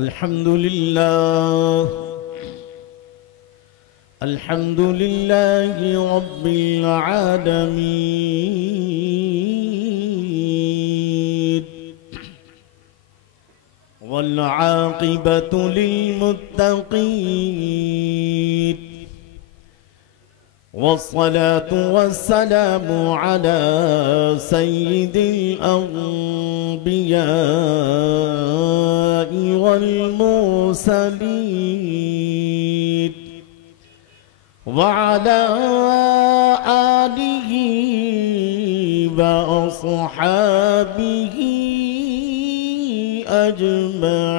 अल्हम्दुलिल्लाह अल्हम्दुलिल्लाहि रब्बिल आलमीन वल आक़िबतु लिल्मुत्तक़ीन वस्सलातु वस्सलामु अला सय्यिदिल अंबिया'i वल मुरसलीन व अला आलिहि व अस्हाबिहि अजमईन।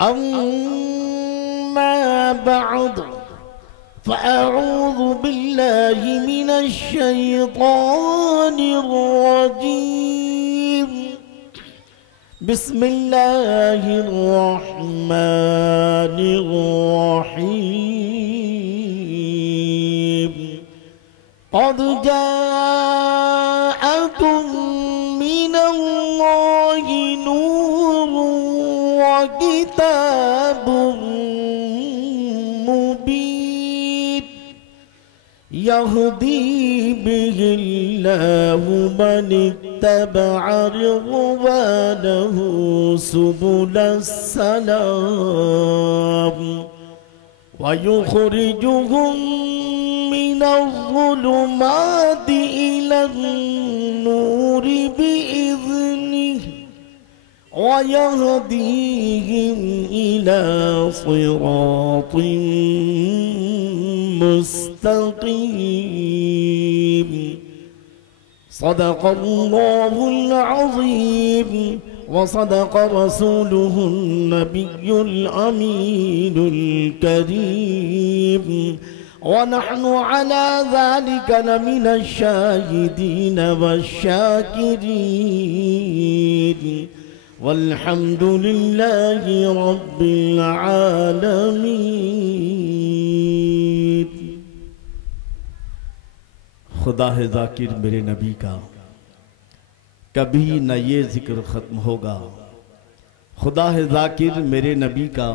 अम्मा बअद फ़अऊज़ु बिल्लाहि मिनश शैतानिर रजीम। बिस्मिल्लाहिर रहमानिर रहीम। क़द जाअकुम मिनल्लाहि नूरुन व किताबुन मुबीन यहदी बिहिल्लाहु मन इत्तबअ रिज़वानहु सुबुलस्सलाम व युख़रिजुहुम मिनज़्ज़ुलुमाति इलन-नूरि बिइज़्निहि व यहदीहिम इला सिरातिन मुस्तक़ीम। सदक़ल्लाहुल अज़ीम व सदक़ रसूलुहुन नबियुल अमीनुल करीम व नहनु अला ज़ालिका लमिनश शाहिदीन वश्शाकिरीन वल्हम्दुलिल्लाहि रब्बिल आलमीन। खुदा है ज़ाकिर मेरे नबी का, कभी न ये जिक्र ख़त्म होगा। खुदा है ज़ाकिर मेरे नबी का,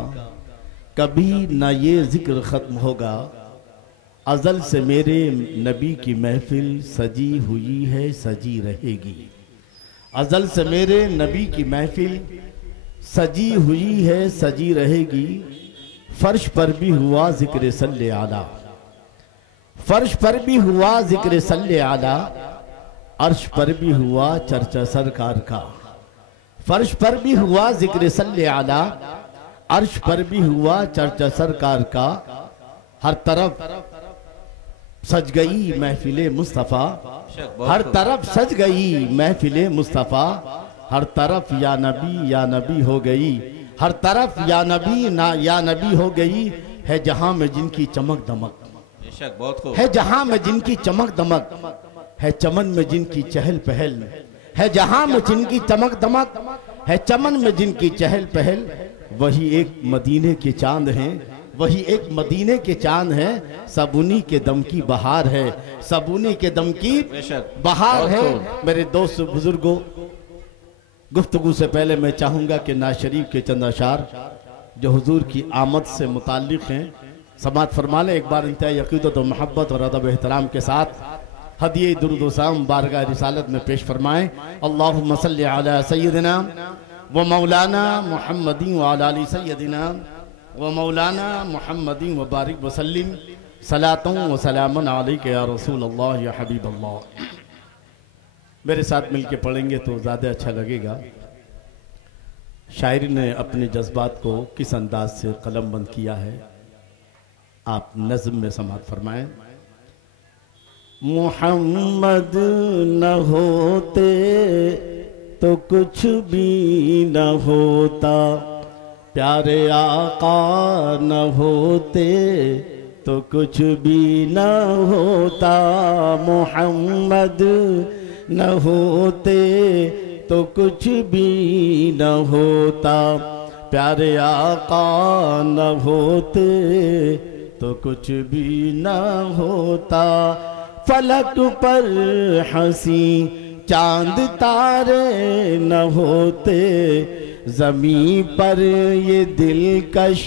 कभी न ये जिक्र ख़त्म होगा। अज़ल से मेरे नबी की महफिल सजी हुई है, सजी रहेगी। अज़ल से मेरे नबी की महफिल सजी हुई है, सजी रहेगी। फर्श पर भी हुआ जिक्र सल्ले आला, फर्श पर भी हुआ जिक्र सल्ले आला, अर्श पर भी हुआ चर्चा सरकार का। फर्श पर भी हुआ जिक्र सल्ले आला, अर्श पर भी हुआ चर्चा सरकार का। हर तरफ सज गई महफिले मुस्तफ़ा, हर तरफ सज गई महफिले मुस्तफ़ा। हर तरफ या नबी हो गई, हर तरफ या नबी हो गई। है जहां में जिनकी चमक दमक, है जहां में जिनकी चमक दमक, है चमन में जिनकी चहल पहल। है जहां में जिनकी चमक दमक, है चमन में जिनकी चहल पहल। वही एक मदीने के चांद हैं, वही एक मदीने के चांद है। सब उन्हीं के दम की बहार है, सब उन्हीं के दम की बहार है। मेरे दोस्त बुजुर्गों, गुफ्तगू से पहले मैं चाहूँगा कि नाज़ शरीफ के चंद अशार जो हुजूर की आमद से मुताल्लिक़ हैं समात फरमा लें। एक बार इंतहाई अक़ीदत और मोहब्बत और अदब एहतराम के साथ हदिये दुरूद व सलाम बारगाह रिसालत में पेश फरमाएँ। अल्लाहुम्मा सल्लि अला सय्यिदिना व मौलाना मुहम्मदिन व अला आलि सय्यिदिना व मौलाना मुहम्मदिन व बारिक वसल्लिम सलातुन व सलामुन अलैका या रसूल अल्लाह या हबीब अल्लाह। मेरे साथ मिलके पढ़ेंगे तो ज़्यादा अच्छा लगेगा। शायरी ने अपने जज्बात को किस अंदाज से कलम बंद किया है, आप नज़्म में समात फरमाएं। मुहम्मद न होते तो कुछ भी न होता, प्यारे आका न होते तो कुछ भी न होता। मुहम्मद न होते तो कुछ भी न होता, प्यारे आका न होते तो कुछ भी न होता। फलक पर हंसी चांद तारे न होते, ज़मीं पर ये दिलकश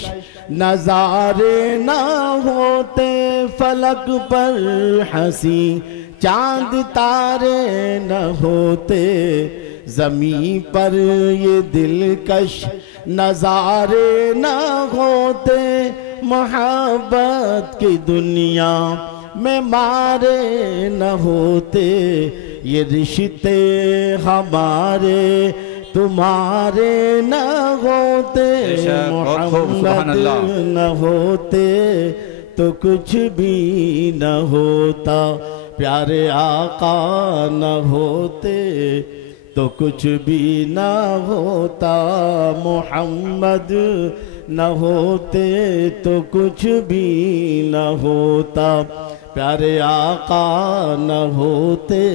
नज़ारे न होते, फलक पर हंसी चांद तारे न होते, ज़मीं पर ये दिलकश नज़ारे न होते, मोहब्बत की दुनिया में मारे न होते, ये रिश्ते हमारे तुम्हारे न होते, मोहम्मद न होते तो कुछ भी न होता, प्यारे आका न होते तो कुछ भी न होता, मोहम्मद न होते तो कुछ भी न होता, प्यारे आका न होते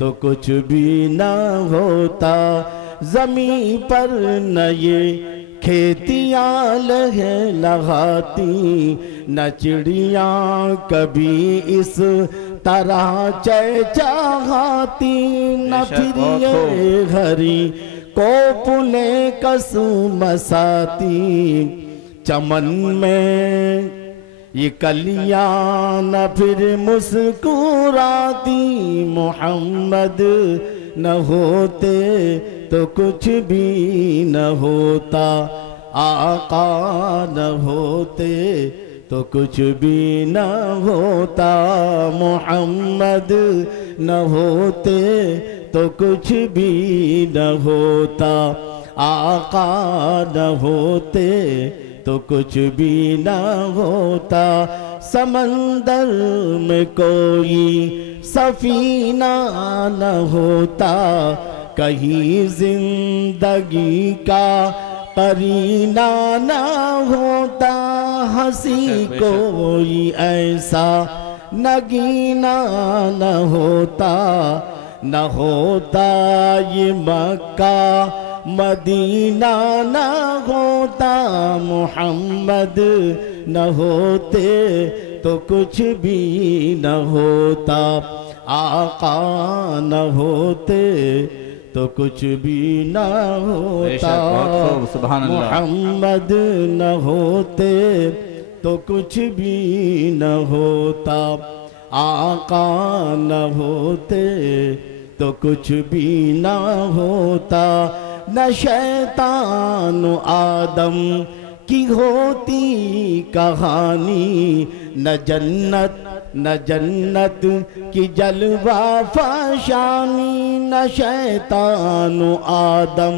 तो कुछ भी न होता, ज़मीं पर न ये खेतियाँ लहलहाती, न चिड़ियाँ कभी इस तरह चहचहाती, न फिर ये हरी कोपले कसमसाती, चमन में ये कलियां न फिर मुस्कुराती, मोहम्मद न होते तो कुछ भी न होता, आका न होते तो कुछ भी न होता, मोहम्मद न होते तो कुछ भी न होता, आका न होते तो कुछ भी न होता, समंदर में कोई सफीना न होता, कहीं जिंदगी का करीना न होता, हंसी कोई ऐसा नगीना न होता, न होता ये मक्का मदीना न होता, मोहम्मद न होते तो कुछ भी न होता, आका न होते तो कुछ भी न होता, मोहम्मद न होते तो कुछ भी न होता, आका न होते तो कुछ भी न होता, न शैतान आदम की होती कहानी, न जन्नत की जलवा फशानी, न शैतान आदम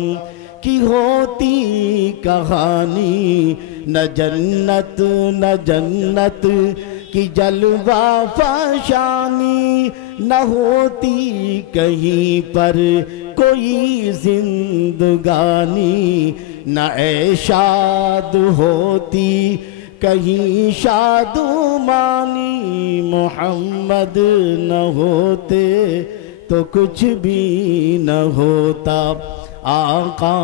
की होती कहानी, न जन्नत की जलवा फशानी, न होती कहीं पर कोई जिंदगानी, न ऐशाद होती कहीं शादुमानी, मोहम्मद न होते तो कुछ भी न होता, आका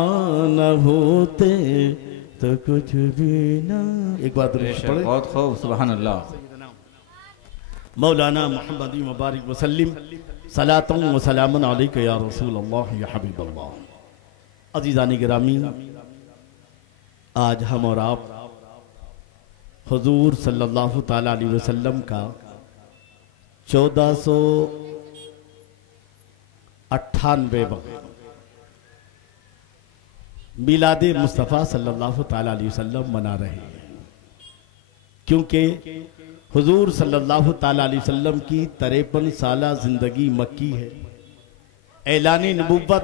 न होते तो कुछ भी न। एक बात बहुत खूब, सुभान अल्लाह। मौलाना मोहम्मद मुबारक वसल्लम सलातुम व सलामुन अलैका या रसूल अल्लाह या हबीब अल्लाह। अज़ीज़ान गिरामी, आज हम और आप हुजूर सल्लल्लाहु ताला अलैहि वसल्लम का 1498वां मिलाद मुस्तफ़ा सल्लल्लाहु ताला अलैहि वसल्लम मना रहे हैं, क्योंकि हुजूर सल्लल्लाहु ताला अलैहि वसल्लम की 53 साला जिंदगी मक्की है। ऐलान नबुव्वत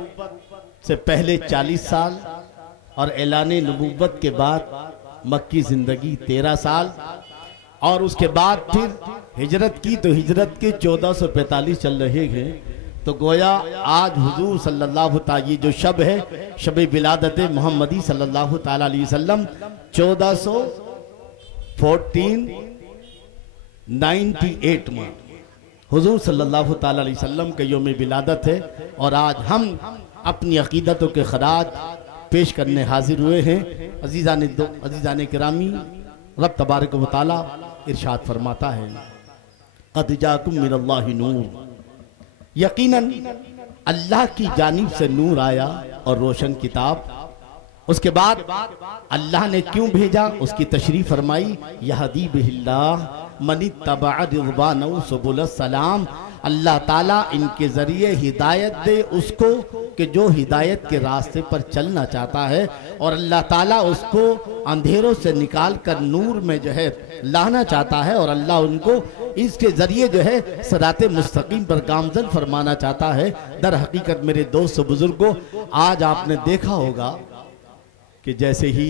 से पहले 40 साल और ऐलान नबुव्वत के बाद मक्की जिंदगी 13 साल, और उसके बाद फिर हिजरत की तो हिजरत के 1445 चल रहे हैं। तो गोया आज हुजूर सल्लल्लाहु ताला, ये जो शब है शब विलादत मोहम्मदी सल्लल्लाहु ताला अलैहि वसल्लम 1498 में हुजूर सल्लल्लाहु ताला अलैहि वसल्लम के यौम विलादत है, और आज हम अपनी अकीदतों के खराज पेश करने हाजिर हुए हैं। अजीज़ान किरामी, रब तबारक व तआला इरशाद फरमाता है, क़द जाकुम मिनल्लाहि नूर, यकीनन अल्लाह की जानिब से नूर आया और रोशन किताब। उसके बाद अल्लाह ने क्यों भेजा उसकी तशरीह फरमाई, यहदी बिहिल्लाह मनित्तबा रिज़वानहु सुबुल सलाम। अल्लाह ताला इनके जरिए हिदायत दे उसको कि जो हिदायत के रास्ते पर चलना चाहता है, और अल्लाह ताला उसको अंधेरों से निकाल कर नूर में जो है लाना चाहता है, और अल्लाह उनको इसके जरिए जो है सिराते मुस्तकीम पर गामजन फरमाना चाहता है। दर हकीकत मेरे दोस्त बुजुर्गों, आज आपने देखा होगा कि जैसे ही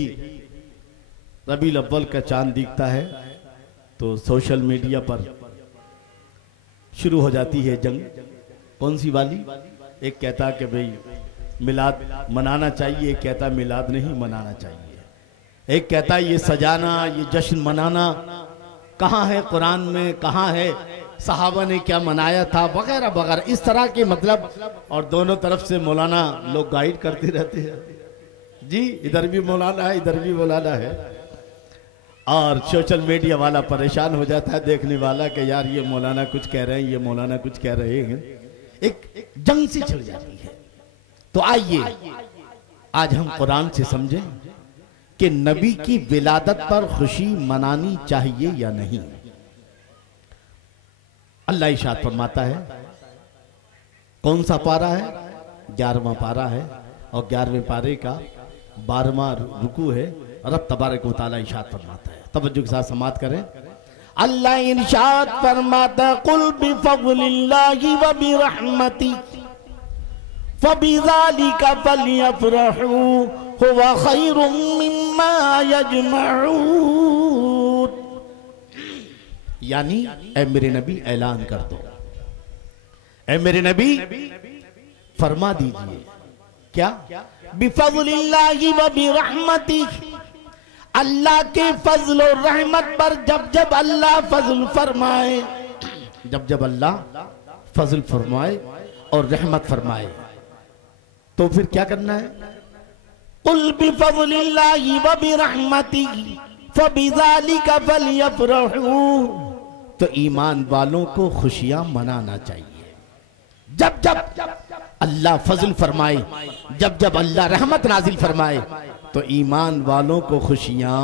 रबीउल अव्वल का चांद दिखता है तो सोशल मीडिया पर शुरू हो जाती है जंग। कौन सी वाली? एक कहता कि भाई मिलाद मनाना चाहिए, एक कहता मिलाद नहीं मनाना चाहिए, एक कहता ये सजाना, ये जश्न मनाना कहाँ है कुरान में, कहाँ है सहाबा ने क्या मनाया था, वगैरह वगैरह इस तरह के मतलब। और दोनों तरफ से मौलाना लोग गाइड करते रहते हैं, जी इधर भी मौलाना है, इधर भी मौलाना है, और सोशल मीडिया वाला परेशान हो जाता है देखने वाला कि यार ये मौलाना कुछ कह रहे हैं, ये मौलाना कुछ कह रहे हैं, एक जंग सी छिड़ जाती है। तो आइए आज हम कुरान से समझें कि नबी की विलादत पर खुशी मनानी चाहिए या नहीं। अल्लाह इरशाद फरमाता है, कौन सा पारा है? 11वां पारा है, और 11वें पारे का 12वां रुकू है। रब तबारक व तआला इरशाद फरमाता है, तवज्जो के साथ समाअत करें। अल्लाह इरशाद फरमाता, कुल बिफज़लिल्लाहि व बिरहमति फबिज़ालिका फलयफ़रहू हुवा खैरुम मिम्मा यजमऊन। यानी ऐ मेरे नबी ऐलान कर दो, ऐ मेरे नबी फरमा दीजिए, क्या? बिफज़लिल्लाहि व बिरहमति, अल्लाह के फजल और रहमत पर जब जब अल्लाह फजल फरमाए, जब जब अल्लाह फजल फरमाए और रहमत फरमाए, तो फिर क्या करना है? कुल बिफज़लिल्लाहि व बिरहमतिही फबिज़ालिका फलयफ़रहू। तो ईमान वालों को खुशियां मनाना चाहिए। जब जब अल्लाह फजल फरमाए, जब जब अल्लाह रहमत नाजिल फरमाए, तो ईमान वालों को खुशियां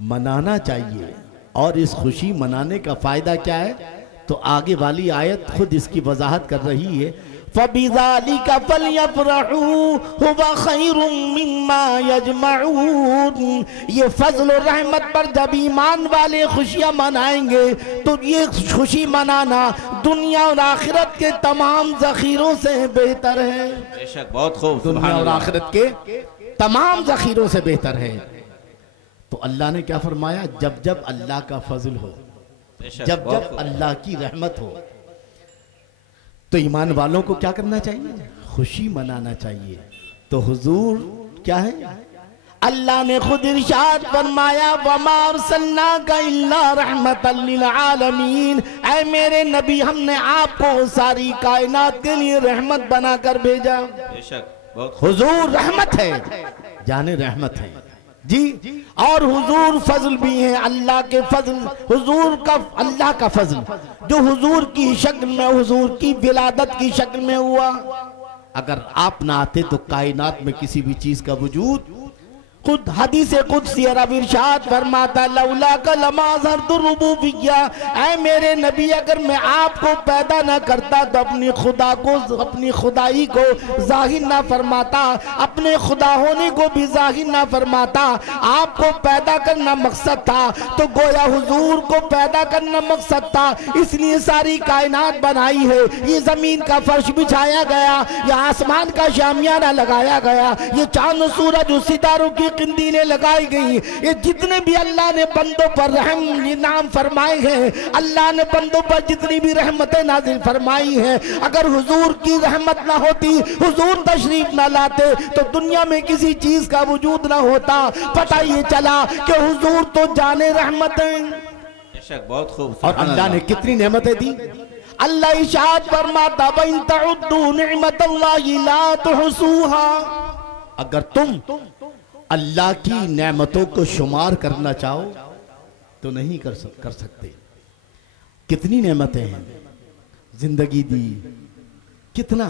मनाना चाहिए। और इस खुशी मनाने का फायदा क्या है? तो आगे वाली आयत खुद इसकी वजाहत कर रही है, फबिज़ालिका फलयफ़रहू हुवा खैरुम मिम्मा यजमऊन। ये फजल और रहमत पर जब ईमान वाले खुशियां मनाएंगे तो ये खुशी मनाना दुनिया और आखिरत के तमाम जखीरों से बेहतर है। बेशक, बहुत खूब। दुनिया और आखिरत के तमाम जखीरों से बेहतर है। तो अल्लाह ने क्या फरमाया? जब जब अल्लाह का फजल हो, जब जब अल्लाह की रहमत हो, तो ईमान वालों को क्या करना चाहिए? खुशी मनाना चाहिए। तो हुजूर क्या है? अल्लाह ने खुद इरशाद फरमाया, वमा अरसलनाका इल्ला रहमतल लिल आलमीन। ऐ मेरे नबी, हमने आपको सारी कायनात के लिए रहमत बनाकर भेजा। बेशक, हुजूर रहमत है, जाने रहमत है जी। और हुजूर फजल भी है, अल्लाह के फजल, हुजूर का अल्लाह का फजल जो हुजूर की शक्ल में, हुजूर की विलादत की शक्ल में हुआ। अगर आप ना आते तो कायनात में किसी भी चीज का वजूद, खुद हदीस कुदसी रब इरशाद फरमाता, लौला का लमाज़हरतु रुबूबिय्या। ऐ मेरे नबी, अगर मैं आपको पैदा ना करता तो अपनी खुदा को, अपनी खुदाई को जाहिर ना फरमाता, अपने खुदा होने को भी जाहिर ना फरमाता। आपको पैदा करना मकसद था, तो गोया हुजूर को पैदा करना मकसद था, इसलिए सारी कायनात बनाई है। ये जमीन का फर्श बिछाया गया, ये आसमान का शामियाना लगाया गया, ये चांद सूरज और सितारों की किंदीलें लगाई गई। ये जितने भी अल्लाह ने बंदों पर रहम नाम फरमाए हैं, अल्लाह ने बंदों पर जितनी भी रहमतें नाजिल फरमाई हैं, अगर हुजूर की रहमत ना होती, हुजूर तशरीफ ना लाते, तो दुनिया में किसी चीज का वजूद ना होता। पता ये चला कि हुजूर तो जाने रहमतें। बेशक, बहुत खूब। और अल्लाह ने कितनी नेमतें दी। अल्लाह इरशाद फरमाता, व इन तउद्दू निअमतल्लाहि ला तुहसूहा। अगर तुम अल्लाह की नेमतों को शुमार करना चाहो तो नहीं कर सकते। कितनी नेमतें हैं, जिंदगी दी, कितना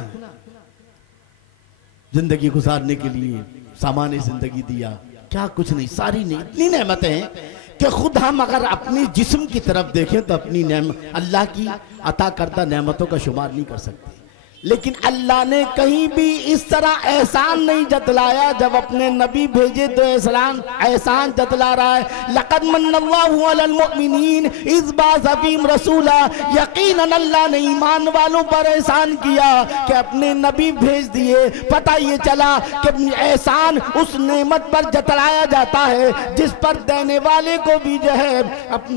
जिंदगी गुजारने के लिए सामान्य जिंदगी दिया, क्या कुछ नहीं, सारी नहीं, इतनी नेमतें हैं कि खुद हम अगर अपनी जिस्म की तरफ देखें तो अपनी अल्लाह की अता करदा नेमतों का शुमार नहीं कर सकते। लेकिन अल्लाह ने कहीं भी इस तरह एहसान नहीं जतलाया, जब अपने नबी भेजे तो एहसान जतला रहा है। लक़द मन्नल्लाहु अलल मुमिनीन इज़ बअसा फ़ीहिम रसूला, यकीनन अल्लाह ने ईमान वालों पर एहसान किया कि अपने नबी भेज दिए। पता ये चला कि एहसान उस नेमत पर जतलाया जाता है जिस पर देने वाले को भी जो है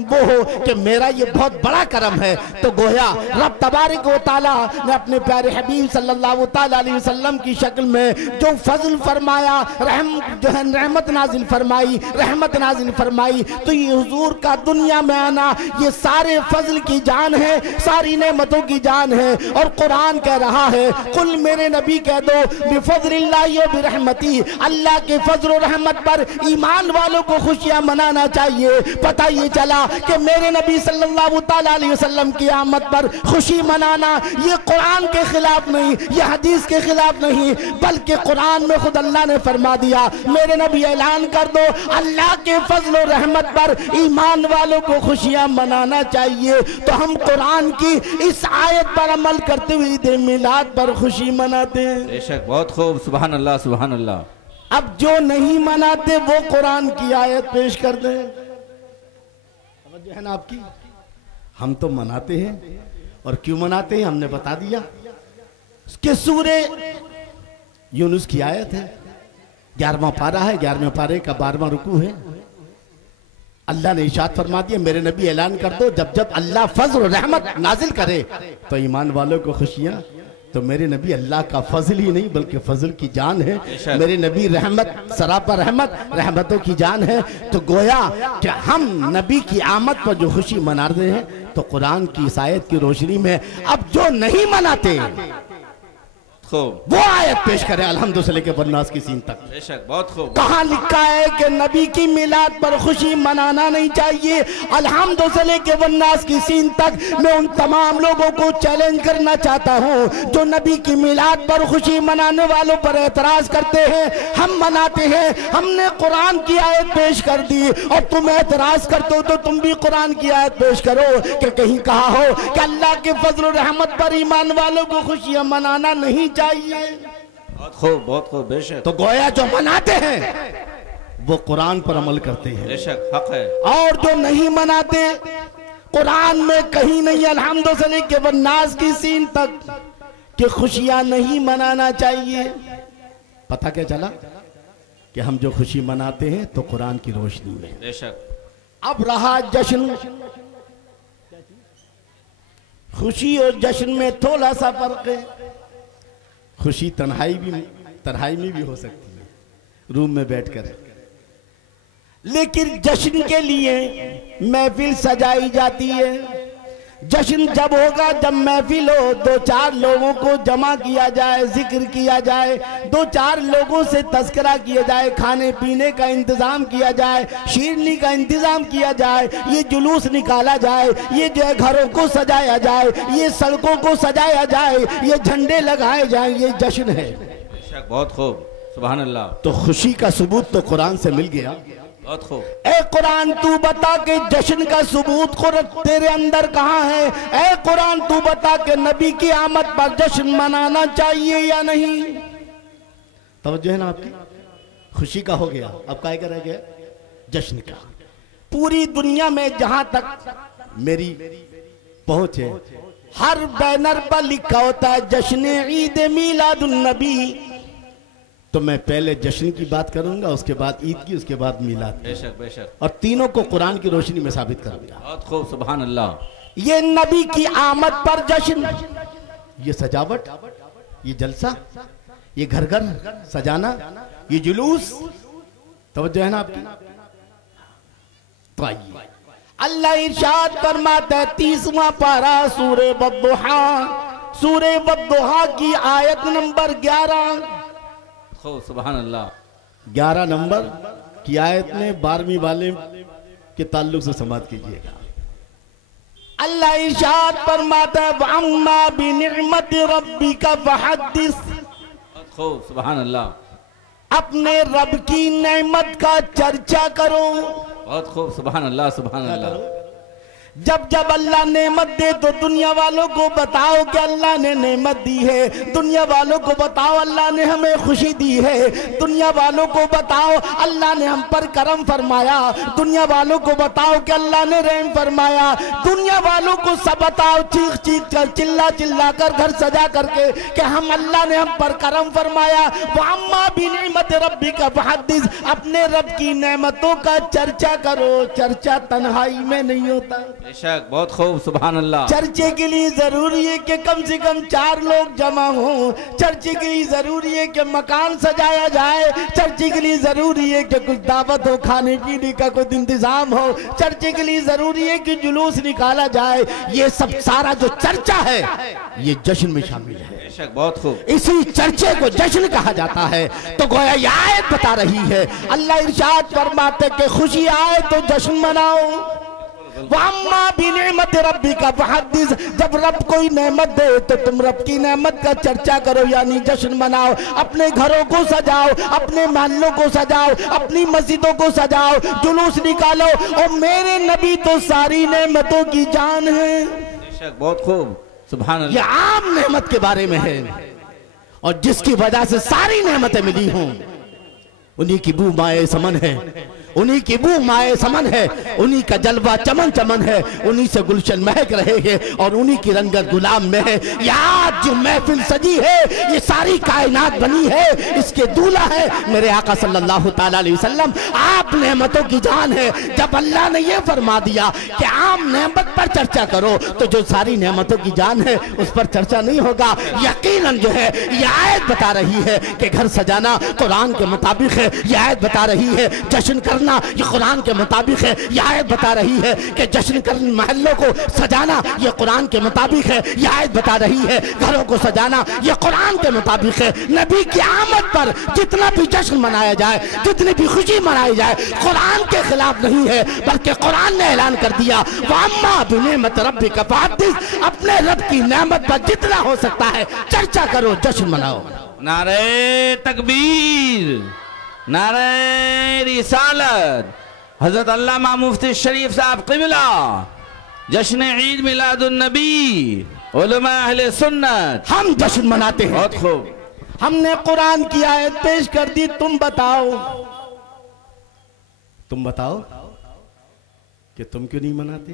वो हो कि मेरा ये बहुत बड़ा करम है। तो गोया रब तबारक व तआला ने अपने प्यारे हबीब सल्लल्लाहु ताला अलैहि वसल्लम की शक्ल में जो फजल फरमाया, रहमत नाजिल फरमाई, तो ये हुजूर का दुनिया में आना ये सारे फजल की जान है, सारी नेमतों की जान है। और कुरान कह रहा है, कुल मेरे नबी कह दो बिफज़लिल्लाहि व बिरहमती, अल्लाह के फजल और रहमत पर ईमान वालों को खुशियां मनाना चाहिए। पता ये चला कि मेरे नबी सल्लल्लाहु ताला अलैहि वसल्लम की आमद पर खुशी मनाना ये कुरान के खिलाफ नहीं, यह हदीस के खिलाफ नहीं, बल्कि कुरान में खुद अल्लाह ने फरमा दिया, मेरे नबी ऐलान कर दो अल्लाह के फजल और रहमत पर ईमान वालों को खुशियां मनाना चाहिए। तो हम कुरान की इस आयत पर अमल करते हुए ईद मिलाद पर खुशी मनाते हैं। बेशक, बहुत खूब, सुभान अल्लाह सुभान अल्लाह। अब जो नहीं मनाते वो कुरान की आयत पेश कर दें, समझ है ना आपकी। हम तो मनाते हैं, और क्यों मनाते हैं हमने बता दिया कि सूरे यूनुस की आयत है, 11वां पारा है, 11वें पारे का 12वां रुकू है। अल्लाह ने इरशाद फरमा दिया, मेरे नबी ऐलान कर दो जब जब अल्लाह फजल और रहमत नाजिल करे तो ईमान वालों को खुशियां। तो मेरे नबी अल्लाह का फजल ही नहीं बल्कि फजल की जान है। मेरे नबी रहमत, सरापा रहमतों की जान है। तो गोया कि हम नबी की आमद पर जो खुशी मना रहे हैं तो कुरान की इस आयत की रोशनी में अब जो नहीं मनाते वो आयत पेश करें अल्हम्दुलिल्लाह से लेके वन्नास की सीन तक। बेशक, बहुत खूब। कहाँ लिखा है कि नबी की मिलाद पर खुशी मनाना नहीं चाहिए? अल्हम्दुलिल्लाह से लेके वन्नास की सीन तक मैं उन तमाम लोगों को चैलेंज करना चाहता हूँ जो नबी की मिलाद पर खुशी मनाने वालों पर एतराज करते हैं। हम मनाते हैं, हमने कुरान की आयत पेश कर दी और तुम एतराज करते हो तो तुम भी कुरान की आयत पेश करो कि कहीं कहा हो कि अल्लाह के फजल और रहमत पर ईमान वालों को खुशियां मनाना नहीं चाहिए। बहुत खूब, बेशक। तो गोया जो मनाते हैं वो कुरान पर अमल करते हैं, बेशक हक है। और जो नहीं मनाते कुरान में कहीं नहीं अल्हम्दुलिल्लाह से लेके वन्नास की सीन तक कि खुशियां नहीं मनाना चाहिए। पता क्या चला कि हम जो खुशी मनाते हैं तो कुरान की रोशनी में। बेशक। अब रहा जश्न, खुशी और जश्न में थोड़ा सा फर्क है। खुशी तन्हाई में भी हो सकती है, रूम में बैठकर, लेकिन जश्न के लिए महफिल सजाई जाती है। जश्न जब होगा जब महफिल हो, 2-4 लोगों को जमा किया जाए, जिक्र किया जाए, 2-4 लोगों से तस्करा किया जाए, खाने पीने का इंतजाम किया जाए, शीरनी का इंतजाम किया जाए, ये जुलूस निकाला जाए, ये जो है घरों को सजाया जाए, ये सड़कों को सजाया जाए, ये झंडे लगाए जाए, ये जश्न है। बहुत खूब, सुभान अल्लाह। तो खुशी का सबूत तो कुरान से मिल गया। बहुत खूब। ए कुरान तू बता के जश्न का सबूत तेरे अंदर कहाँ है? ए कुरान तू बता के नबी की आमद पर जश्न मनाना चाहिए या नहीं? तवज्जो है ना आपकी? खुशी का हो गया, अब क्या रह गया? जश्न का। पूरी दुनिया में जहां तक मेरी पहुंच है, हर बैनर पर लिखा होता है जश्न ईद मिलादुन नबी। तो मैं पहले जश्न की बात करूंगा, उसके बाद ईद की, उसके बाद मिलाद। बेशक बेशक। और तीनों को कुरान की रोशनी में साबित करूंगा। बहुत खूब, सुभान अल्लाह। ये नबी की आमद पर जश्न, ये सजावट, ये जलसा, ये घर घर सजाना, ये जुलूस, तवज्जो है ना आपकी? तो आइए, अल्लाह इरशाद फरमाता है 30वां पारा सूरे वद्दुहा, सूरे वद्दुहा की आयत नंबर 11। सुभान अल्लाह। 11 नंबर की आयत में 12वीं वाले के ताल्लुक से समाप्त कीजिएगा। अल्लाह इरशाद फरमाता है वअम्मा बिनिअमति रब्बिका फहद्दिस। खूब सुभान अल्लाह। अपने रब की नेमत का चर्चा करो। बहुत खूब सुभान अल्लाह सुभान अल्लाह। जब जब अल्लाह नेमत दे तो दुनिया वालों को बताओ कि अल्लाह ने नेमत दी है। दुनिया वालों को बताओ अल्लाह ने हमें खुशी दी है। दुनिया वालों को बताओ अल्लाह ने हम पर करम फरमाया। दुनिया वालों को बताओ कि अल्लाह ने रहम फरमाया। दुनिया वालों को सब बताओ चीख चीख कर चिल्ला चिल्ला कर घर सजा करके कि हम अल्लाह ने हम पर करम फरमाया। वअम्मा बिनिअमति रब्बिका फहद्दिस। अपने रब की नेमतों का चर्चा करो। चर्चा तन्हाई में नहीं होता। बेशक बहुत खूब सुभान अल्लाह। चर्चे के लिए जरूरी है कि कम से कम 4 लोग जमा हों। चर्चे के लिए जरूरी है कि मकान सजाया जाए। चर्चे के लिए जरूरी है कि कुछ दावत हो, खाने पीने का कुछ इंतजाम हो। चर्चे के लिए जरूरी है कि जुलूस निकाला जाए। ये सब सारा जो चर्चा है ये जश्न में शामिल है। बेशक बहुत खूब। इसी चर्चे को जश्न कहा जाता है। तो गोया ये आयत बता रही है, अल्लाह इरशाद फरमाते कि खुशी आए तो जश्न मनाओ। वअम्मा बिनिअमति रब्बिका फहद्दिस। जब रब कोई नेमत दे तो तुम रब की नेमत का चर्चा करो, यानी जश्न मनाओ। अपने घरों को सजाओ, अपने महलों को सजाओ, अपनी मस्जिदों को सजाओ, जुलूस निकालो। और मेरे नबी तो सारी नेमतों की जान है। बेशक बहुत खूब सुभान अल्लाह। ये आम नेमत के बारे में है और जिसकी वजह से सारी नेमतें मिली हों उन्हीं की बू माए समन है। उन्हीं की बू माए समन है। उन्हीं का जलवा चमन चमन है। उन्हीं से गुलशन महक रहे हैं और उन्हीं की रंगत गुलाम में है। आज जो महफिल सजी है ये सारी कायनात बनी है, इसके दूल्हा है मेरे आका सल्लल्लाहु ताला अलैहि वसल्लम। आप नेमतों की जान है। जब अल्लाह ने ये फरमा दिया कि आम नेमत पर चर्चा करो तो जो सारी नेमतों की जान है उस पर चर्चा नहीं होगा। यकीनन जो है ये आयत बता रही है कि घर सजाना कुरान के मुताबिक है। ये आयत बता रही है जश्न करना ये कुरान के मुताबिक है। ये आयत बता रही है कि जश्न करने महल्लों को सजाना ये कुरान के मुताबिक है। ये आयत बता रही है घरों को सजाना ये कुरान के मुताबिक है। नबी की आमद पर जितना भी जश्न मनाया जाए, जितनी भी खुशी मनाई जाए, कुरान के खिलाफ नहीं है, बल्कि कुरान ने ऐलान कर दिया वअम्मा बिनिअमति रब्बिका फहद्दिस। अपने रब की नेमत पर जितना हो सकता है चर्चा करो, जश्न मनाओ। नारे तकबीर, नारे रिसालत। हजरत अल्लामा मुफ्ती शरीफ साहब क़िबला जश्न ईद मिलादुन नबी उलमा अहले सुन्नत हम जश्न मनाते हैं। बहुत खूब। हमने कुरान की आयत पेश कर दी। तुम बताओ कि तुम क्यों नहीं मनाते?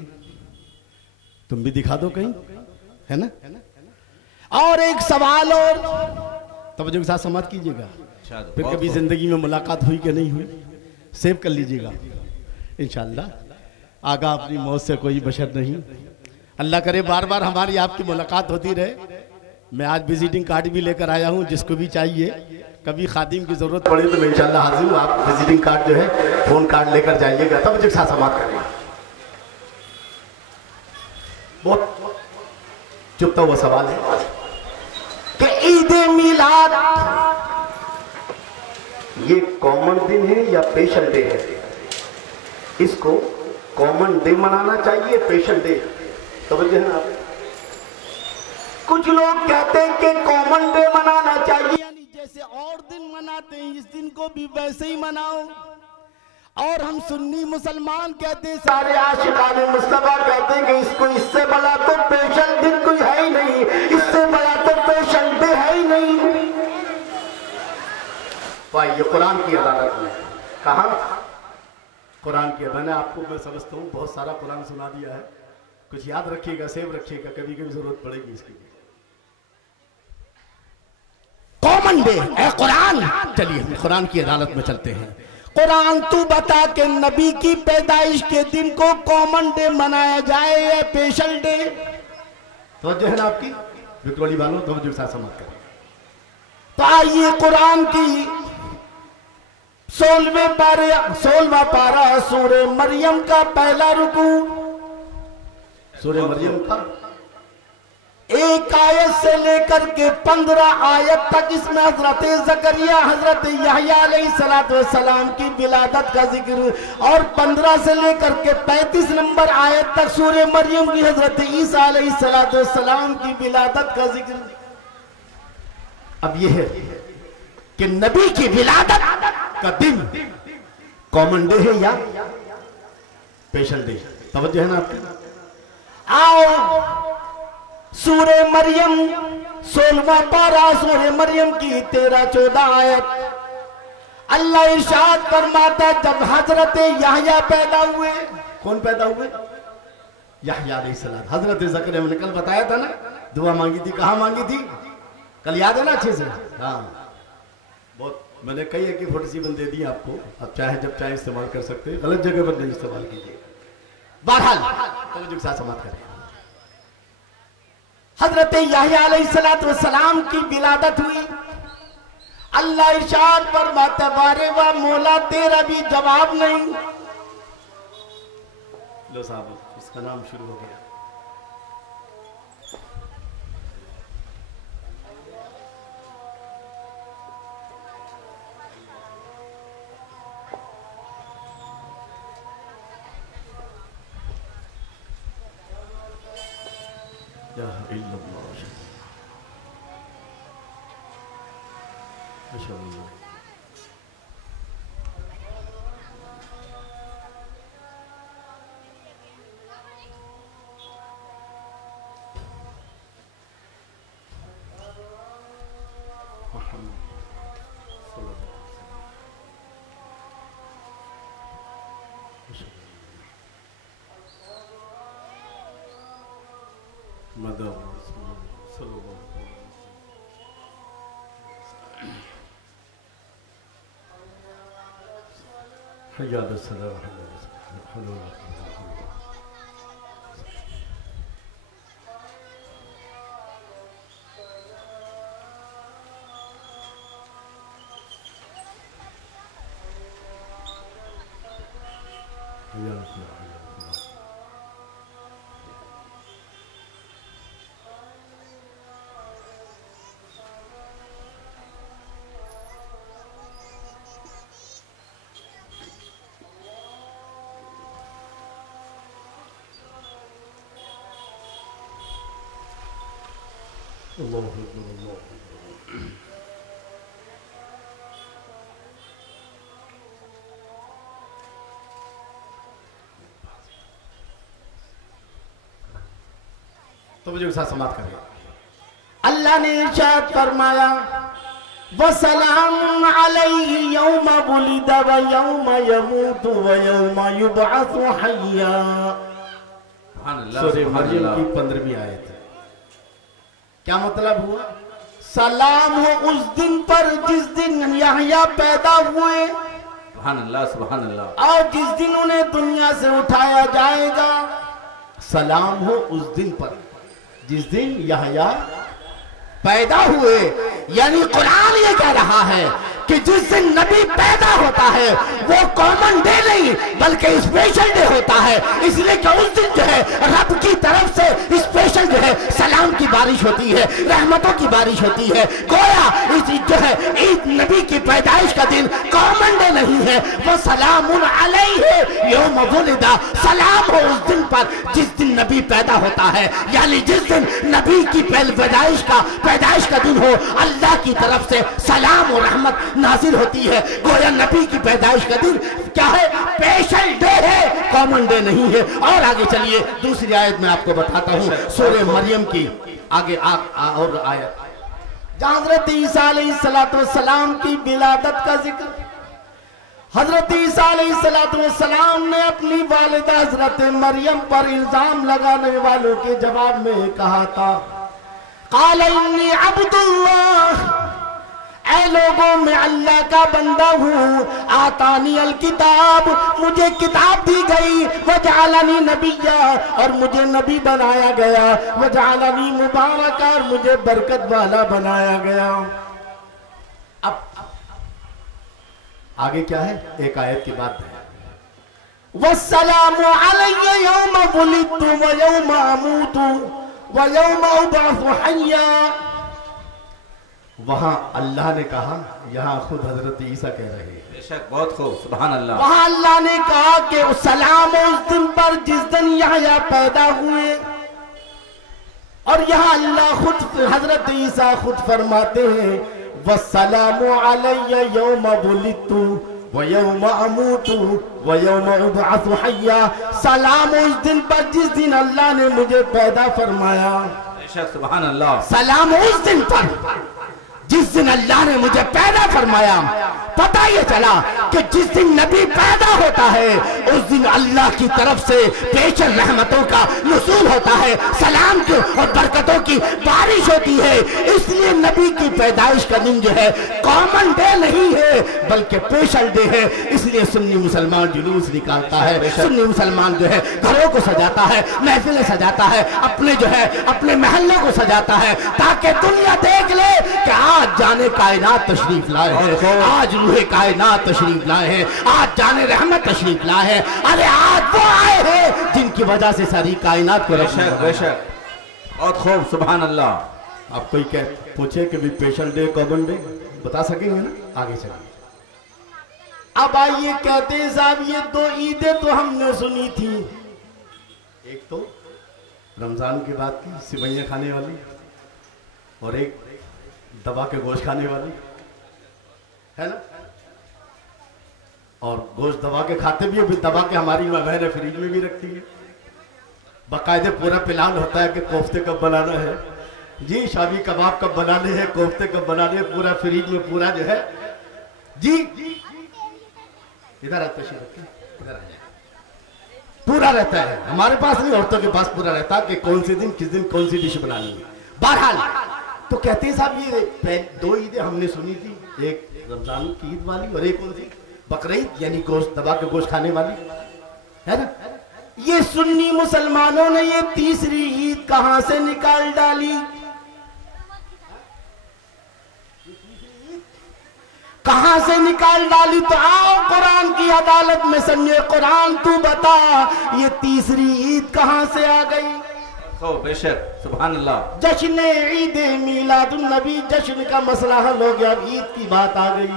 तुम भी दिखा दो कहीं, है ना? और एक सवाल और तवज्जो के साथ समाप्त कीजिएगा। फिर कभी जिंदगी में मुलाकात हुई कि नहीं हुई सेव कर लीजिएगा इंशाअल्लाह। आगा अपनी मौत से कोई बशर नहीं। अल्लाह करे बार बार हमारी आपकी मुलाकात होती रहे। मैं आज विजिटिंग कार्ड भी लेकर आया हूँ, जिसको भी चाहिए कभी खादिम की जरूरत पड़े तो मैं इंशाअल्लाह हाजिर हूँ। आप विजिटिंग कार्ड जो है फोन कार्ड लेकर जाइएगा, तब मुझे साथ समाप्त करेंगे। बहुत चुपता हुआ सवाल है कि ईद मिलाद ये कॉमन दिन है या स्पेशल डे है? इसको कॉमन डे मनाना चाहिए, स्पेशल डे? समझे हैं आप? कुछ लोग कहते हैं कि कॉमन डे मनाना चाहिए, यानी जैसे और दिन मनाते हैं इस दिन को भी वैसे ही मनाओ। और हम सुन्नी मुसलमान कहते हैं, सारे आशिकाने मुस्तफा कहते हैं कि इसको इससे बड़ा तो स्पेशल दिन कोई है ही नहीं, इससे बड़ा तो स्पेशल डे है ही नहीं। ये कुरान की अदालत में कहा, कुरान की मैंने आपको मैं समझता हूँ बहुत सारा कुरान सुना दिया है। कुछ याद रखिएगा, सेव रखिएगा, कभी कभी जरूरत पड़ेगी इसकी। कॉमन डे है कुरान। चलिए कुरान की अदालत में चलते हैं। कुरान तू बता के नबी की पैदाइश के दिन को कॉमन डे मनाया जाए या स्पेशल डे? तो जो है ना आपकी विक्टोरी वालों तो जो साथ समाप्त करें। तो आइए कुरान की 16वां पारा सूरे मरियम का पहला रुकू। सूरे मरियम का एक आयत से लेकर के 15 आयत तक इसमें हजरत ज़करिया हजरत यहया अलैहिस्सलाम की विलादत का जिक्र, और 15 से लेकर के 35 नंबर आयत तक सूरह मरियम की हजरत ईसा अलैहिस्सलाम की विलादत का जिक्र। अब यह है कि नबी की विलादत का दिन कॉमन डे है या स्पेशल डे? तवज्जो है ना आपकी? आओ सूरे मरियम 16वां पारा सूरे मरियम की 13-14 आयत। अल्लाह इरशाद फरमाता जब हजरत यहया पैदा हुए, कौन पैदा हुए? यहया अलैहिस्सलाम। हजरत ज़करिया ने कल बताया था ना, दुआ मांगी थी, कहाँ मांगी थी? कल याद है ना अच्छे से? हाँ, बहुत मैंने कई एक ही फोटो दे दी आपको, आप चाहे जब चाहे इस्तेमाल कर सकते हैं, गलत जगह पर नहीं इस्तेमाल कीजिए। बहरहाल तवज्जो के साथ समाप्त करें। हजरत यहया अलैहिस्सलाम की विलादत हुई। अल्लाह इरशाद फरमाता वारे वाह मौला तेरा भी जवाब नहीं। लो साहब इसका नाम शुरू हो गया। तो मुझे साथ समाप्त करें। अल्लाह ने इरशाद फरमाया वसलामुन अलैहि यौमा वुलिदा व यौमा यमूतु व यौमा युबअसु हय्या। सूरह मरियम की 15वीं आयत है। क्या मतलब हुआ? सलाम हो उस दिन पर जिस दिन यहया पैदा हुए, सुभान अल्लाह सुभान अल्लाह, और जिस दिन उन्हें दुनिया से उठाया जाएगा। सलाम हो उस दिन पर जिस दिन यहया पैदा हुए। यानी कुरान ये कह रहा है कि जिस दिन नबी पैदा होता है वो कॉमन डे नहीं बल्कि स्पेशल डे होता है। इसलिए कि उस दिन जो है रब की तरफ से स्पेशल जो है सलाम की बारिश होती है, रहमतों की बारिश होती है। गोया इस जो है ईद नबी की पैदाइश का दिन कॉमन डे नहीं है, वो सलामुन अलैहि यौम वुलिदा। सलाम हो उस दिन पर जिस दिन नबी पैदा होता है, यानी जिस दिन नबी की पैदाइश का दिन हो, अल्लाह की तरफ से सलाम और रहमत नाजिल होती है। गोया नबी की पैदाइश का दिन क्या है? स्पेशल डे है, कॉमन डे नहीं है। और आगे चलिए दूसरी आयत में आपको बताता हूँ, सूरह मरियम की आगे और आयत जहाँ हजरत ईसा अलैहिस्सलाम की विलादत का जिक्र। हजरत ईसा अलैहिस्सलाम ने अपनी वालिदा हजरत मरियम पर इल्जाम लगाने वालों के जवाब में कहा था क़ाल इन्नी अब्दुल्लाह, ऐ लोगों में अल्लाह का बंदा हूँ। आतानी अल किताब, मुझे किताब दी गई। वजअलनी नबिय्या, और मुझे नबी बनाया गया। वजअलनी मुबारका, और मुझे बरकत वाला बनाया गया। अब आगे क्या है? एक आयत की बात है। वस्सलामु अलैया यौम वुलिदतु व यौम अमूतु व यौम उबअसु हय्या। वहां अल्लाह ने कहा, यहां खुद हजरत ईसा कह रहे हैं। बेशक, बहुत खूब, सुभान अल्लाह। वहां अल्लाह ने कहा कि सलाम उस दिन पर जिस दिन यहया पैदा हुए, और यहाँ अल्लाह खुद हजरत ईसा खुद फरमाते हैं वस्सलामु अलैया यौम बुलितु व यौम अमूतु व यौम उबअसु हय्या। सलाम उस दिन पर जिस दिन अल्लाह ने मुझे पैदा फरमाया। बेशक, सुभान अल्लाह। सलाम उस दिन पर जिस दिन अल्लाह ने मुझे पैदा फरमाया। पता ये चला कि जिस दिन नबी पैदा होता है उस दिन अल्लाह की तरफ से बेशर रहमतों का नुज़ूल होता है, सलाम की और बरकतों की बारिश होती है। इसलिए नबी की पैदाइश का दिन जो है कॉमन डे नहीं है बल्कि स्पेशल डे है। इसलिए सुन्नी मुसलमान जुलूस निकालता है, सुन्नी मुसलमान जो है घरों को सजाता है, महफिलें सजाता है, अपने जो है अपने महल्ले को सजाता है, ताकि दुनिया देख ले कि आज जाने कायनात तशरीफ लाए हैं, आज रूहे कायनात तशरीफ लाए हैं, आज जाने रहमत तशरीफ लाए हैं। अरे आज वो आए हैं जिनकी वजह से सारी कायनात को बेशक, बेशक, बहुत खूब, सुभान अल्लाह। आप कोई पूछे कि भी स्पेशल डे कॉमन डे बता सकेंगे ना? आगे चलिए। अब आइए, कहते हैं साहब ये दो ईदें तो हमने सुनी थी, एक तो रमजान की बात की सिवैयां खाने वाली, और एक दबा के गोश्त खाने वाली, है ना? और गोश्त दबा के खाते भी है, दबा के हमारी बहन फ्रिज में भी रखती है, बाकायदे पूरा प्लान होता है कि कोफ्ते कब बनाना है जी, शामी कबाब कब बनाने हैं, कोफ्ते कब बनाने हैं, पूरा फ्रिज में पूरा जो है जी। इधर आते इधर आ, पूरा रहता है हमारे पास, नहीं औरतों के पास पूरा रहता है कि कौन से दिन किस दिन कौन सी डिश बनानी है। बहरहाल तो कहते हैं साहब ये दो ईदें हमने सुनी थी, एक रमजान की ईद वाली और एक कौन सी बकरीद, यानी गोश्त दबा के गोश्त खाने वाली, है ना? ये सुन्नी मुसलमानों ने ये तीसरी ईद कहां से निकाल डाली? कहां से निकाल डाली? तो आओ कुरान की अदालत में समझे। कुरान तू बता ये तीसरी ईद कहां से आ गई? बेशक, सुभान अल्लाह। जश्न ईद मिलादुन नबी, जश्न का मसला हल हो गया, ईद की बात आ गई।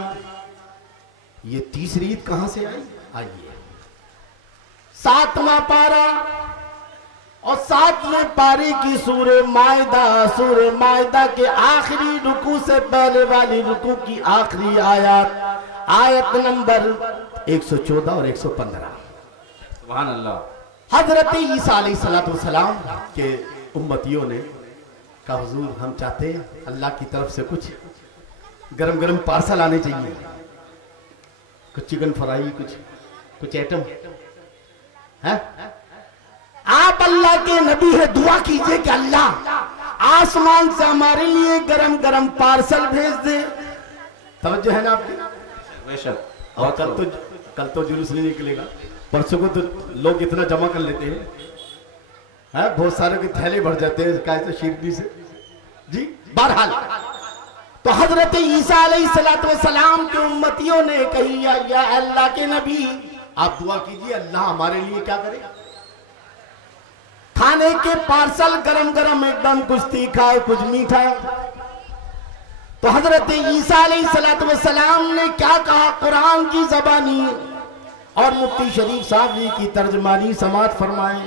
ये तीसरी ईद कहां से आई? आइए, 7वां पारा और 7वें पारे की सूरे मायदा के आखिरी रुकू से पहले वाली रुकू की आखिरी आयत, आयत नंबर 114 और 115। सुभान अल्लाह। हजरत ईसा अलैहिस्सलाम के उम्मतियों ने कहा हुजूर हम चाहते हैं अल्लाह की तरफ से कुछ गरम गरम पार्सल आने चाहिए, कुछ चिकन फ्राई, कुछ आइटम है। आप अल्लाह के नबी है, दुआ कीजिए कि अल्लाह आसमान से हमारे लिए गरम गरम पार्सल भेज दे। तवज्जो है ना आपकी? बेशक। और कल तो जुलूस नहीं निकलेगा, परसों को तो लोग इतना जमा कर लेते हैं, बहुत सारे के थैले भर जाते हैं कैसे शिरडी से जी। बहरहाल तो हजरत ईसा अलैहिस्सलाम के उम्मतियों ने कही या अल्लाह के नबी आप दुआ कीजिए अल्लाह हमारे लिए क्या करे, खाने के पार्सल गरम गरम एकदम, कुछ तीखा है कुछ मीठा। तो हजरत ईसा अलैहिस्सलाम ने क्या कहा, कुरान की ज़बानी और मुफ्ती शरीफ साहब जी की तर्जमानी समाअत फरमाए।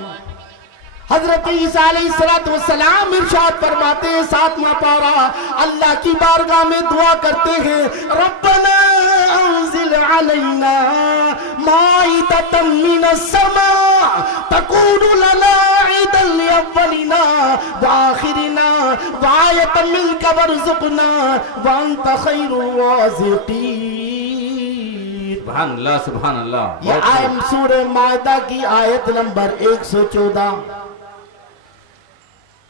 हजरत ईसा अलैहिस्सलाम इरशाद फरमाते हैं, 7वां पारा, अल्लाह की बारगाह में दुआ करते हैं, रब्बना अंजिल अलैना माइदतम मिनस समा तकूनु लना ईदन लिअव्वलिना व आखिरिना व आयतम मिनका वरज़ुक़ना व अंत खैरुर राज़िक़ीन। सुभान अल्लाह, सुभान अल्लाह। ये आयत सूरह मायदा की आयत नंबर 114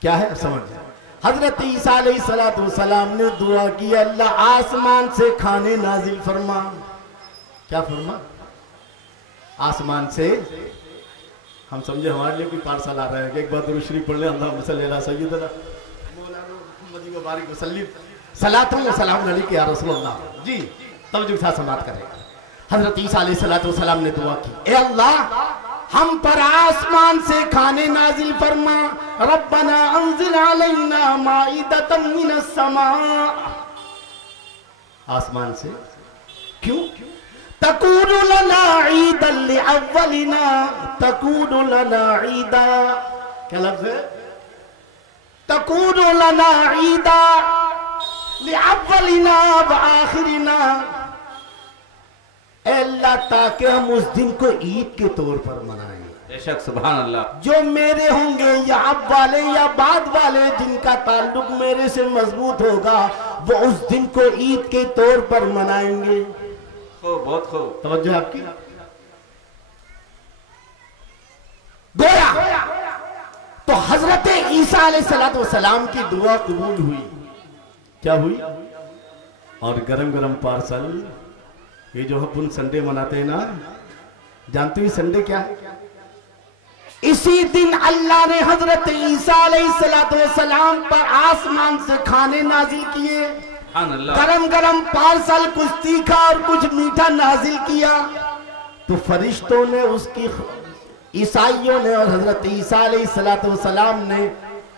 क्या है समझ। हजरत ईसा अलैहिस्सलाम ने दुआ की, अल्लाह आसमान से खाने नाजिल फरमा। क्या फरमा? आसमान से हम समझे हमारे लिए कोई पार्सल आ रहा है। एक बार दुरूद शरीफ पढ़ ले, अल्लाहुम्मा सल्ली अला सय्यिदना मौलाना मुहम्मद व बारिक वसल्लिम सलातुन व सलामुन अलैका या रसूलल्लाह जी। तब जो था समाप्त करेगा। हजरत ईसा अलैहिस्सलाम ने दुआ की, ए अल्लाह हम पर आसमान से खाने नाजिल फरमा, रब्बना अंजिल अलैना माइदतम मिनस समा। आसमान से क्यों? तकूनु लना ईदन लिअव्वलिना, तकूनु लना ईदा। क्या लफ्ज़ है? तकूनु लना ईदा लिअव्वलिना व आखिरिना। अल्लाह ताकि हम उस दिन को ईद के तौर पर मनाएं। बेशक सुभान अल्लाह। जो मेरे होंगे या अब वाले या बाद वाले जिनका ताल्लुक मेरे से मजबूत होगा, वो उस दिन को ईद के तौर पर मनाएंगे। खूब, बहुत खूब। तवज्जो आपकी। गोया तो हजरत ईसा अलैहिस्सलाम की दुआ कबूल हुई। क्या हुई? और गरम गरम पार्सल, ये जो अपन संडे मनाते हैं ना, जानते हो संडे क्या है? इसी दिन अल्लाह ने हजरत ईसा अलैहिस्सलाम पर आसमान से खाने नाजिल किए, गरम गरम पार्सल, कुछ तीखा और कुछ मीठा नाजिल किया। तो फरिश्तों ने उसकी, ईसाइयों ने और हजरत ईसा अलैहिस्सलाम ने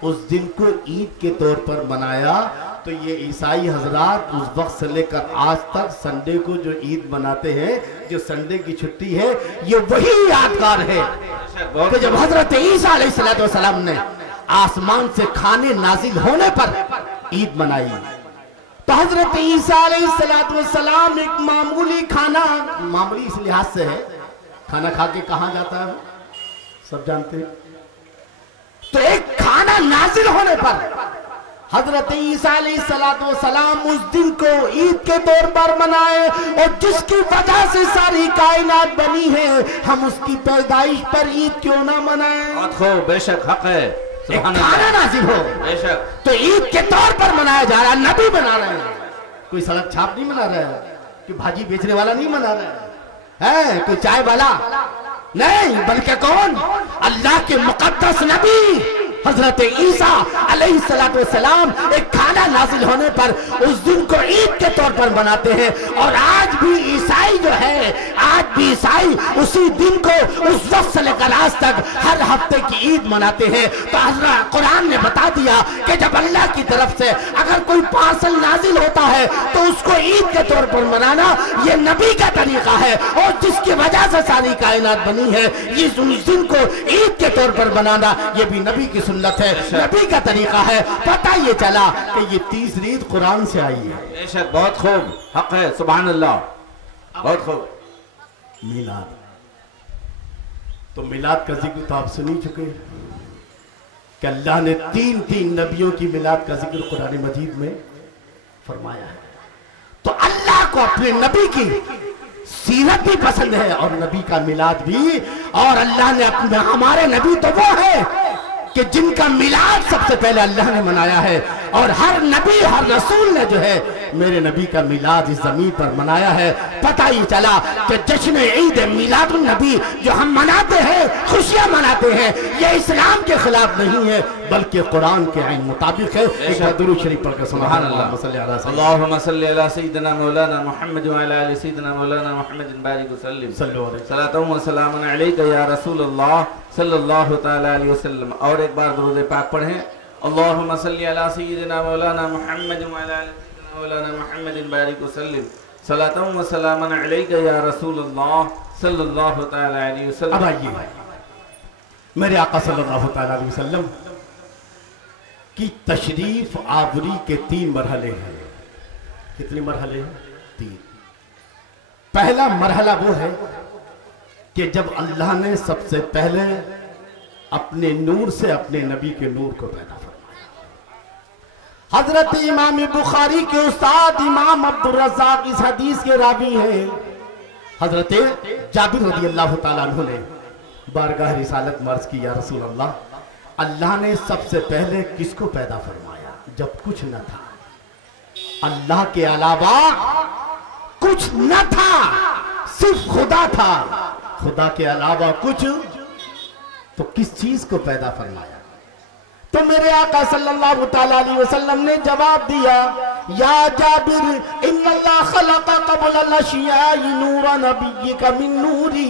उस दिन को ईद के तौर पर मनाया। तो ये ईसाई हजरात उस वक्त से लेकर आज तक संडे को जो ईद मनाते हैं, जो संडे की छुट्टी है, ये वही यादगार है कि जब हजरत ईसा अलैहिस्सलाम ने आसमान से खाने नाजिल होने पर ईद मनाई। तो हजरत ईसा अलैहिस्सलाम एक मामूली खाना, मामूली इस लिहाज से है, खाना खा के कहाँ जाता है सब जानते हैं। तो एक खाना नाजिल होने पर हजरत ईसा अलैहिस्सलाम उस दिन को ईद के तौर पर मनाए, और जिसकी वजह से सारी कायनात बनी है, हम उसकी पैदाइश पर ईद क्यों ना मनाएं? बहुत खूब, बेशक हक है। खाना नाजिल हो बेशक, तो ईद के तौर पर मनाया जा रहा है। नबी बना रहे हैं, कोई सड़क छाप नहीं बना रहा है, कोई भाजी बेचने वाला नहीं बना रहा है, कोई चाय वाला नहीं, बल्कि कौन? अल्लाह के मुकद्दस नबी हजरत ईसा अलैहिस्सलाम एक खाना नाजिल होने पर उस दिन को ईद के तौर पर मनाते हैं। और आज भी ईसाई जो है, आज भी ईसाई उसी दिन को उस वक्त से लेकर आज तक हर हफ्ते की ईद मनाते हैं। तो हजरत कुरान ने बता दिया कि जब अल्लाह की तरफ से अगर कोई पार्सल नाजिल होता है तो उसको ईद के तौर पर मनाना ये नबी का तरीका है, और जिसकी वजह से सारी कायनात बनी है, ये उस दिन को ईद के तौर पर बनाना ये भी नबी की सुन्नत है, नबी का तरीका है। पता ये चला कि ये तीसरी ईद कुरान से आई है। बेशक, बहुत खूब, हक है, सुभान अल्लाह, बहुत खूब। मिलाद, तो मिलाद का जिक्र तो आप सुन ही चुके कि अल्लाह ने तीन नबियों की मिलाद का जिक्र कुरान मजीद में फरमाया है। तो अल्लाह को अपने नबी की सीरत भी पसंद है और नबी का मिलाद भी। और अल्लाह ने अपने, हमारे नबी तो वो है कि जिनका मिलाद सबसे पहले अल्लाह ने मनाया है, और हर नबी हर रसूल ने जो है मेरे नबी का मिलाद इस जमीन पर मनाया है। पता ही चला कि जश्न ईद मिलादुन नबी जो हम मनाते हैं, खुशियां मनाते हैं, ये इस्लाम के खिलाफ नहीं है बल्कि कुरान के आइन मुताबिक है। एक बार दुरूद शरीफ पढ़कर सुभान अल्लाह। अल्लाहुम्मा सल्ली अला सय्यिदिना मौलाना मुहम्मद व अला आलि सय्यिदिना मौलाना मुहम्मद बारिक वसल्लिम सल्लल्लाहु व सलामुन अलैका या रसूल अल्लाह सल्लल्लाहु तआला अलैहि वसल्लम। और एक बार दुरूद पाक पढ़ें। अल्लाहुम्मा सल्ली अला सय्यिदिना मौलाना मुहम्मद व अला आलि सय्यिदिना मौलाना मुहम्मद बारिक वसल्लिम सल्लल्लाहु व सलामुन अलैका या रसूल अल्लाह सल्लल्लाहु तआला अलैहि वसल्लम। अब आइए, मेरे आका सल्लल्लाहु तआला अलैहि वसल्लम की तशरीफ आवरी के 3 मरहले हैं। कितने मरहले हैं? 3। पहला मरहला वो है कि जब अल्लाह ने सबसे पहले अपने नूर से अपने नबी के नूर को पैदा फरमाया। हजरत इमाम बुखारी के उस्ताद इमाम अब्दुल रज़्ज़ाक इस हदीस के रावी हैं। हजरत जाबिर रज़ी अल्लाह तआला अन्हु ने बारगाह रिसालत मर्ज की, या रसूल अल्लाह, अल्लाह ने सबसे पहले किसको पैदा फरमाया जब कुछ न था? अल्लाह के अलावा कुछ न था, सिर्फ खुदा था, खुदा के अलावा कुछ। तो किस चीज को पैदा फरमाया? तो मेरे आका सल्लल्लाहु तआला अलैहि वसल्लम ने जवाब दिया, या जाबिर इन्नल्लाह खलक़ क़ब्ल अल-अशिया'i नूरा नबिय्यिका मिन नूरी।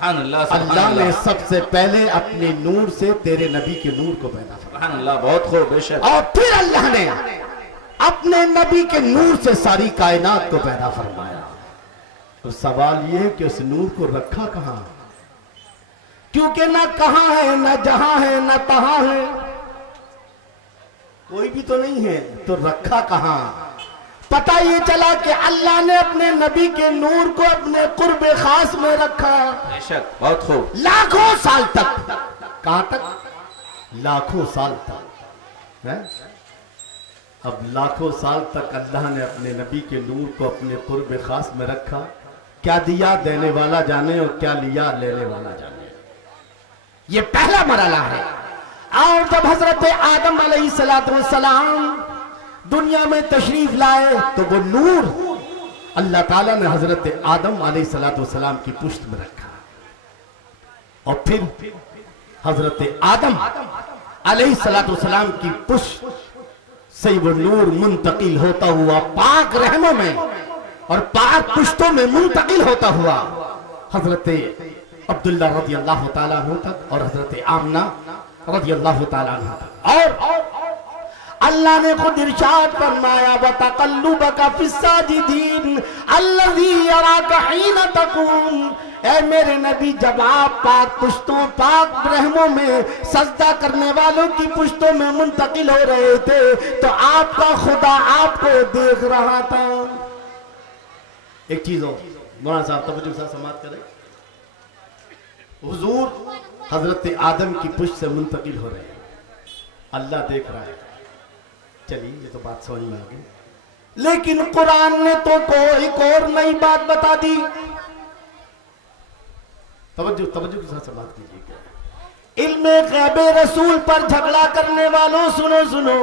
अल्लाह ने सबसे पहले अपने नूर से तेरे नबी के नूर को पैदा फरमाया। बहुत खूब, बेशक। और फिर अल्लाह ने अपने नबी के नूर से सारी कायनात को पैदा फरमाया। तो सवाल ये है कि उस नूर को रखा कहां? क्योंकि ना कहां है, ना जहां है, ना तहां है, कोई भी तो नहीं है, तो रखा कहां? पता ये चला कि अल्लाह ने अपने नबी के नूर को अपने कुर्ब खास में रखा। बेशक, बहुत खूब। लाखों साल तक। कहां तक? लाखों साल तक है? अब लाखों साल तक अल्लाह ने अपने नबी के नूर को अपने कुर्ब खास में रखा। क्या दिया देने वाला जाने और क्या लिया लेने वाला जाने। ये पहला मरहला है। और जब हजरत आदम अलैहिस्सलाम दुनिया में तशरीफ लाए तो वो नूर अल्लाह ताला ने हजरत आदम अलैहिस्सलाम की पुश्त में रखा। और फिर हजरत आदम अलैहिस्सलाम की पुश्त से वो नूर मुंतकिल होता हुआ पाक रहमों में और पाक पुश्तों में मुंतकिल होता हुआ हजरत अब्दुल्ला रज़ी अल्लाह ताला अन्हु तक और हजरत आमना रज़ी अल्लाह ताला अन्हा तक। और अल्लाह ने खुद इरशाद फरमाया वतक़ल्लुबका फिस्साजिदीन अल्लज़ी यराका हीना तक़ूम। ऐ मेरे नबी, जब आप पाक पुश्तों, पाक रहमों में सजदा करने वालों की पुश्तों में मुंतकिल हो रहे थे तो आपका खुदा आपको देख रहा था। एक चीज हो मौलाना साहब तवज्जो से समाप्त करें। हुजूर हजरत आदम की पुश्त से मुंतकिल हो रहे हैं, अल्लाह देख रहा है। चलिए ये तो बात समझ में आ गई। लेकिन कुरान ने तो एक और नई बात बता दी। तवज्जो के साथ से बात कीजिए। इल्मे गैबे रसूल पर झगड़ा करने वालों, सुनो सुनो,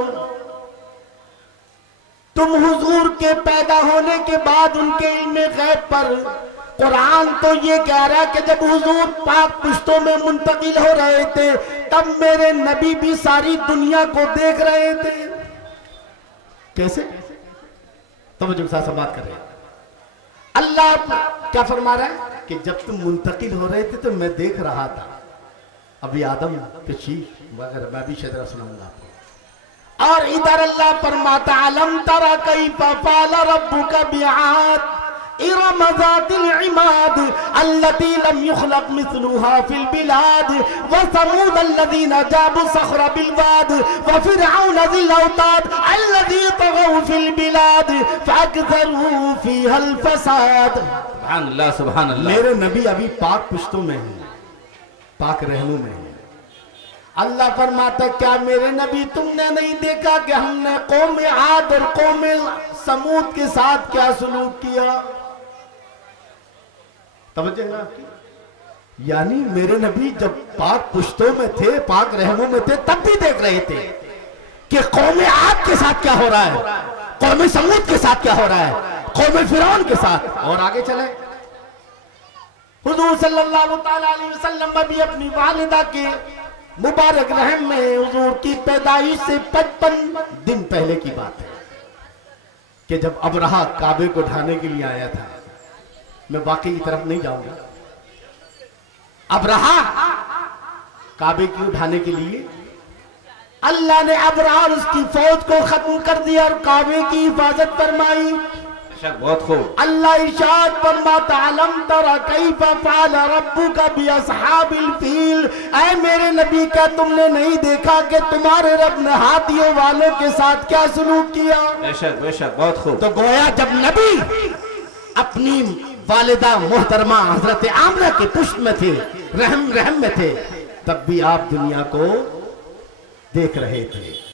तुम हुजूर के पैदा होने के बाद उनके इल्मे गैब पर कुरान तो ये कह रहा है कि जब हुजूर पाक पुश्तों में मुंतकिल हो रहे थे तब मेरे नबी भी सारी दुनिया को देख रहे थे। कैसे? तवज्जो के साथ बात कर रहे हैं। अल्लाह क्या फरमा रहा है कि जब तुम मुंतकिल हो रहे थे तो मैं देख रहा था। अभी आदम तशरीफ वगैरह मैं भी शजरा सुनाऊंगा आपको। और इधर अल्लाह फरमाता अलम तरा कैफ़ फ़अल रब्बुका बिआद इरम ज़ातिल इमाद अल्लती लम युख़लक़ मिस्लुहा फिल बिलाद व समूद अल्लज़ीना जाबु सख़रा बिल वाद व फ़िरऔन ज़िल औताद अल्लज़ी तग़ौ फिल बिलाद फ़अक्ज़रू फ़ीहल फ़साद। सुभान अल्लाह, सुभान अल्लाह। मेरे नबी अभी पाक पुश्तों में हैं, पाक रहनों में हैं। अल्लाह फरमाता क्या मेरे नबी तुमने नहीं देखा कि हमने कौम आद और कौम समूद के साथ क्या सलूक किया? तवज्जो है आपकी? यानी मेरे नबी जब पाक पुश्तों में थे, पाक रहनों में थे, तब भी देख रहे थे कि कौम आद के साथ क्या हो रहा है, कौम समूद के साथ क्या हो रहा है, कौम फिरौन के साथ। और आगे चले हुजूर सल्लल्लाहु ताला अलैहि वसल्लम भी अपनी वालिदा के मुबारक रहम में हुजूर की पैदाइश से 55 दिन पहले की बात है कि जब अबरहा काबे को ढाने के लिए आया था। मैं वाकई की तरफ नहीं जाऊंगा। अबरहा काबे को ढाने के लिए अल्लाह ने अबरहा उसकी फौज को खत्म कर दिया और काबे की हिफाजत फरमाई। बहुत खूब। अल्लाह इरशाद फरमाता अलम तरा कैफ़ फ़अल रब्बुका बिअस्हाबिल फील। ऐ मेरे नबी, क्या तुमने नहीं देखा कि तुम्हारे रब ने हाथियों वालों के साथ क्या सलूक किया? बेशक बेशक, बहुत खूब। तो गोया जब नबी अपनी वालिदा मोहतरमा हजरत आमना के पुश्त में थे, रहम में थे, तब भी आप दुनिया को देख रहे थे।